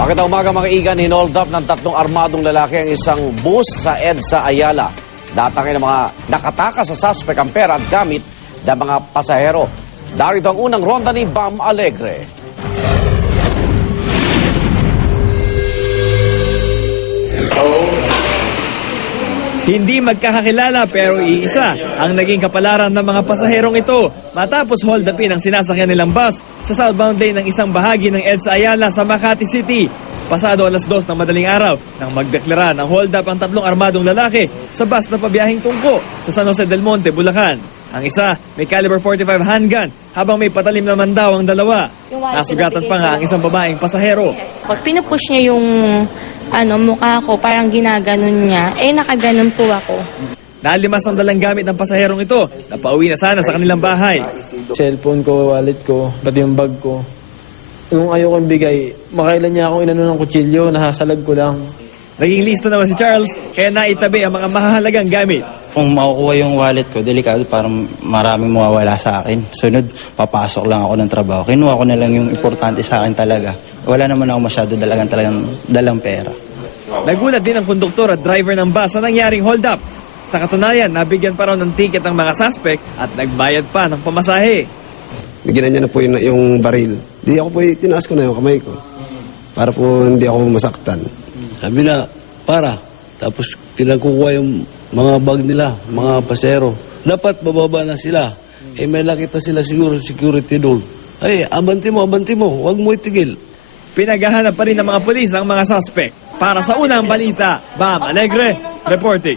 Magandang umaga mga igan, hinold up ng 3 armadong lalaki ang isang bus sa EDSA Ayala. Datangin ng mga nakatakas sa suspect ang pera at gamit ng mga pasahero. Darito ang unang ronda ni Bam Alegre. Hindi magkakakilala pero iisa ang naging kapalaran ng mga pasaherong ito matapos hold upin ang sinasakyan nilang bus sa southbound lane ng isang bahagi ng EDSA Ayala sa Makati City. Pasado alas 2 ng madaling araw nang magdeklara ng hold up ang 3 armadong lalaki sa bus na pabiyahing tungko sa San Jose del Monte, Bulacan. Ang isa may caliber 45 handgun habang may patalim naman daw ang dalawa. Nasugatan pa nga ang isang babaeng pasahero. Pag pinupush niya yung mukha ko, parang ginaganon niya, nakaganon po ako. Nalimas ang dalang gamit ng pasaherong ito na pauwi na sana sa kanilang bahay. Cellphone ko, wallet ko, pati yung bag ko. Yung ayokong bigay, makailan niya akong inano ng kutsilyo, nahasalag ko lang. Naging listo naman si Charles kaya naitabi ang mga mahalagang gamit. Kung makukuha yung wallet ko, delikado, parang maraming mawawala sa akin. Sunod, papasok lang ako ng trabaho. Kinuha ko na lang yung importante sa akin talaga. Wala naman ako masyado dalang pera. Nagulat din ang konduktor at driver ng bus sa nangyaring hold up. Sa katunayan, nabigyan pa raw ng ticket ang mga suspect at nagbayad pa ng pamasahe. Bigyan niya na po yung baril. Di ako po, tinaas ko na yung kamay ko. Para po hindi ako masaktan. Sabi na, tapos pinagkukuha yung mga bag nila, mga pasero. Dapat bababa na sila. May nakita sila siguro security doon. Abanti mo, huwag mo itigil. Pinaghahanap pa rin ng mga pulis ang mga suspect. Para sa unang balita, Bam Alegre, reporting.